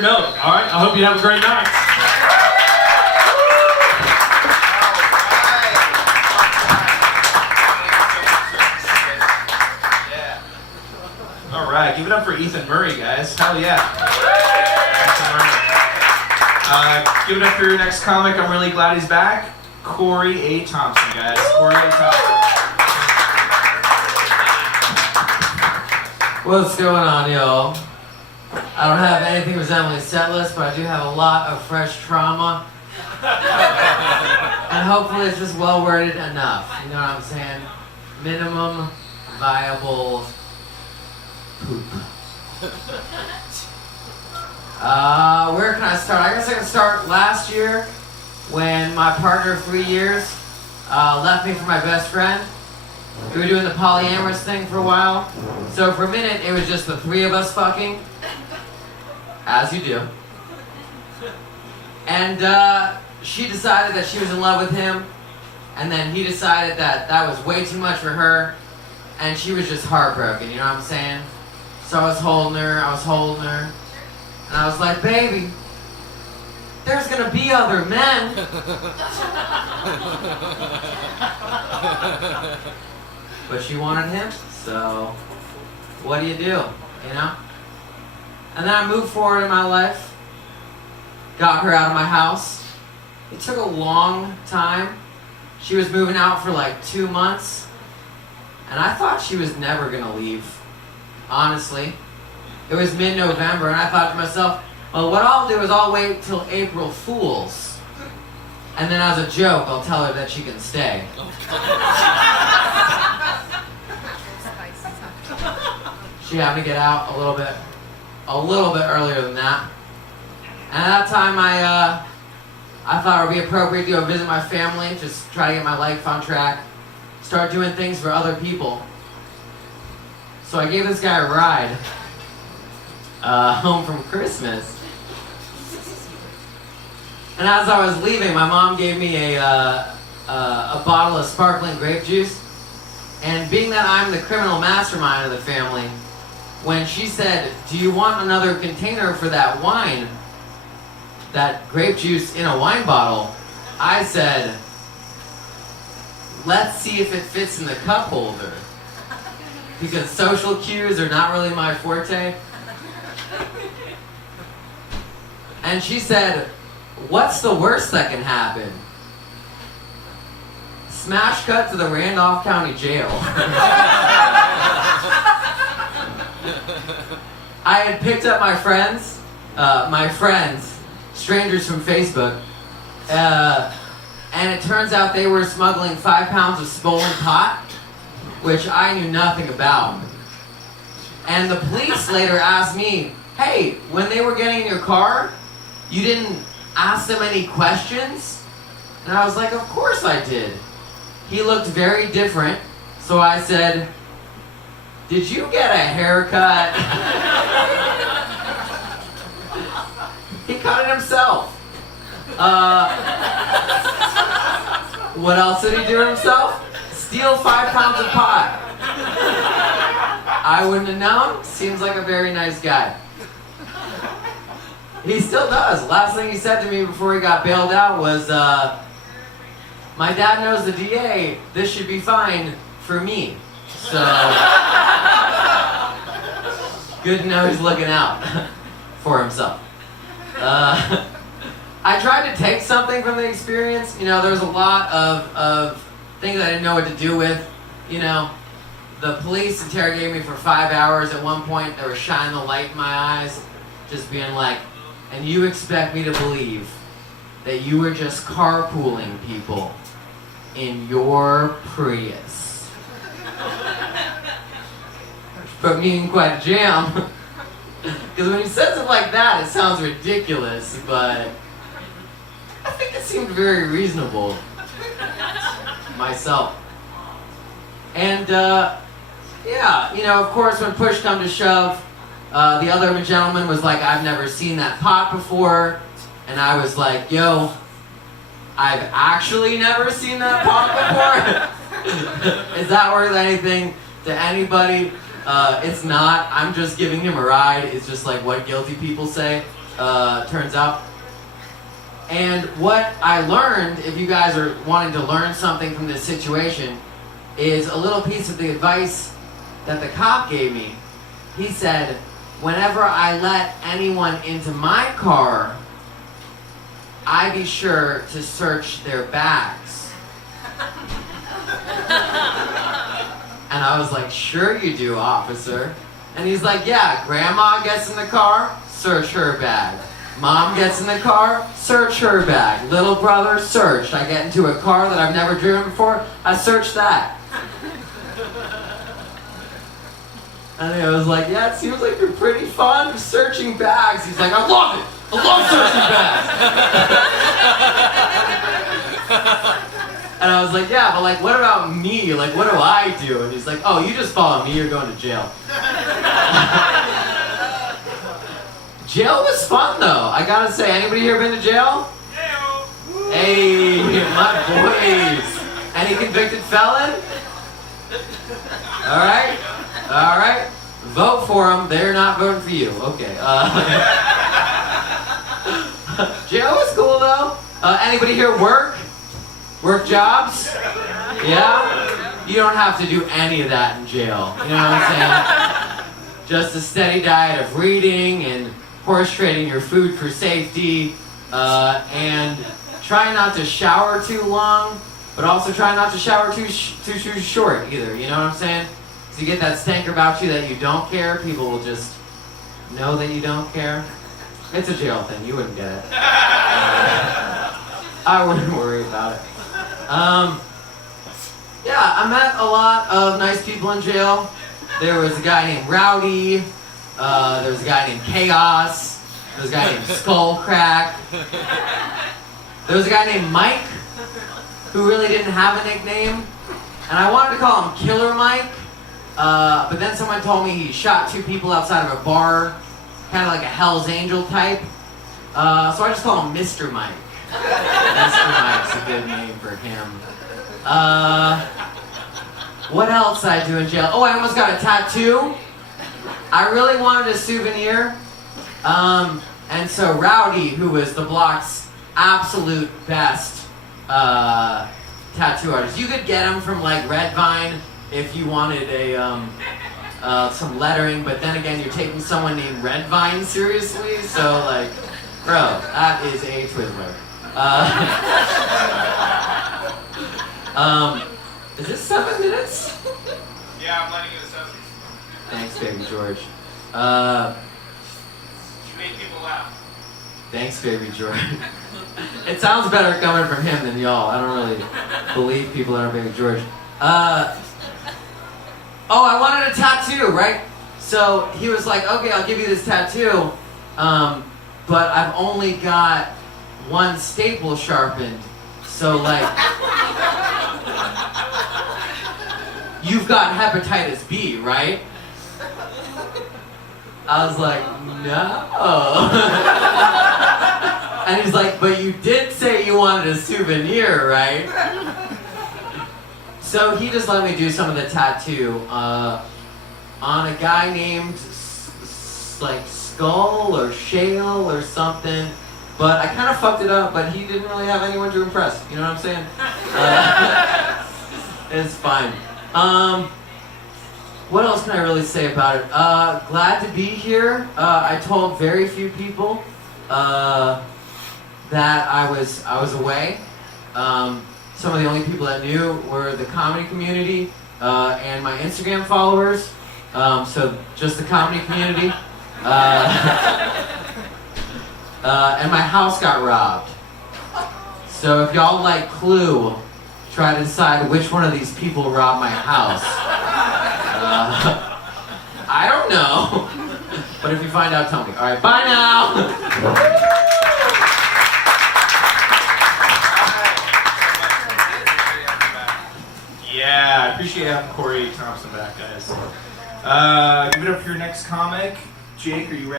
your note. All right. I hope you have a great night. All right. Give it up for Ethan Murray, guys. Hell yeah. Ethan Murray. Give it up for your next comic. I'm really glad he's back. Cory A. Thompson, guys. Cory A. Thompson. What's going on, y'all? I don't have anything resembling a set list, but I do have a lot of fresh trauma. And hopefully it's just well worded enough. You know what I'm saying? Minimum viable poop. Where can I start? I guess I can start last year when my partner of 3 years left me for my best friend. We were doing the polyamorous thing for a while. So for a minute, it was just the three of us fucking. As you do. And she decided that she was in love with him. And then he decided that that was way too much for her. And she was just heartbroken, you know what I'm saying? So I was holding her. And I was like, baby, there's gonna be other men. But she wanted him, so what do? You know? And then I moved forward in my life, got her out of my house. It took a long time. She was moving out for like 2 months, and I thought she was never gonna leave, honestly. It was mid-November, and I thought to myself, well, what I'll do is I'll wait till April Fool's, and then as a joke, I'll tell her that she can stay. She happened to get out a little bit earlier than that. And at that time, I thought it would be appropriate to go visit my family, just try to get my life on track, start doing things for other people. So I gave this guy a ride home from Christmas. And as I was leaving, my mom gave me a bottle of sparkling grape juice. And being that I'm the criminal mastermind of the family, when she said, do you want another container for that wine, that grape juice in a wine bottle, I said, let's see if it fits in the cup holder. Because social cues are not really my forte. And she said, what's the worst that can happen? Smash cut to the Randolph County Jail. I had picked up my friends, strangers from Facebook, and it turns out they were smuggling 5 pounds of stolen pot, which I knew nothing about. And the police later asked me, hey, when they were getting in your car, you didn't ask them any questions? And I was like, of course I did. He looked very different, so I said, did you get a haircut? He cut it himself. What else did he do to himself? Steal 5 pounds of pot. I wouldn't have known. Seems like a very nice guy. He still does. Last thing he said to me before he got bailed out was, my dad knows the DA. This should be fine for me. So, good to know he's looking out for himself. I tried to take something from the experience. You know, there was a lot of things I didn't know what to do with. You know, the police interrogated me for 5 hours. At one point, they were shining the light in my eyes, just being like, and you expect me to believe that you were just carpooling people in your Prius. Put me in quite a jam. Because when he says it like that, it sounds ridiculous, but I think it seemed very reasonable myself. And yeah, you know, of course, when push come to shove, the other gentleman was like, I've never seen that pot before. And I was like, yo, I've actually never seen that pot before. Is that worth anything to anybody? It's not. I'm just giving him a ride. It's just like what guilty people say. turns out. And what I learned, if you guys are wanting to learn something from this situation, is a little piece of the advice that the cop gave me. He said, whenever I let anyone into my car, I be sure to search their bags. And I was like, sure you do, officer. And he's like, yeah, grandma gets in the car, search her bag. Mom gets in the car, search her bag. Little brother, searched. I get into a car that I've never driven before, I search that. And I was like, yeah, it seems like you're pretty fond of searching bags. He's like, I love it. I love searching bags. And I was like, yeah, but like, what about me? Like, what do I do? And he's like, oh, you just follow me, you're going to jail. Jail was fun, though. I gotta say, anybody here been to jail? Hey, my boys. Any convicted felon? All right. All right. Vote for them. They're not voting for you. Okay. Jail was cool, though. Anybody here work? Work jobs? Yeah? You don't have to do any of that in jail. You know what I'm saying? Just a steady diet of reading and horse trading your food for safety, and try not to shower too long, but also try not to shower too short either. You know what I'm saying? So you get that stank about you that you don't care. People will just know that you don't care. It's a jail thing. You wouldn't get it. I wouldn't worry about it. Yeah, I met a lot of nice people in jail. There was a guy named Rowdy. There was a guy named Chaos. There was a guy named Skullcrack. There was a guy named Mike, who really didn't have a nickname. And I wanted to call him Killer Mike, but then someone told me he shot 2 people outside of a bar, kind of like a Hell's Angel type. So I just call him Mr. Mike. Mr. Mike's a good name for him. What else did I do in jail? Oh, I almost got a tattoo. I really wanted a souvenir. And so Rowdy, who was the block's absolute best tattoo artist, you could get him from like Red Vine if you wanted some lettering, but then again, you're taking someone named Red Vine seriously, so like, bro, that is a Twizzler. Is this 7 minutes? Yeah, I'm letting you the 7. Thanks, baby George. You make people laugh. Thanks, baby George. It sounds better coming from him than y'all. I don't really believe people that are baby George. Oh, I wanted a tattoo, right? So he was like, okay, I'll give you this tattoo, but I've only got 1 staple sharpened. So like, you've got hepatitis B, right? I was like, no. And he's like, but you did say you wanted a souvenir, right? So he just let me do some of the tattoo on a guy named like Skull or Shale or something. But I kind of fucked it up, but he didn't really have anyone to impress. You know what I'm saying? It's fine. What else can I really say about it? Glad to be here. I told very few people that I was away. Some of the only people that knew were the comedy community and my Instagram followers. So just the comedy community. And my house got robbed. So if y'all like Clue, try to decide which one of these people robbed my house. I don't know. But if you find out, tell me. All right, bye now. Yeah, I appreciate having Cory Thompson back, guys. Give it up for your next comic. Jake, are you ready?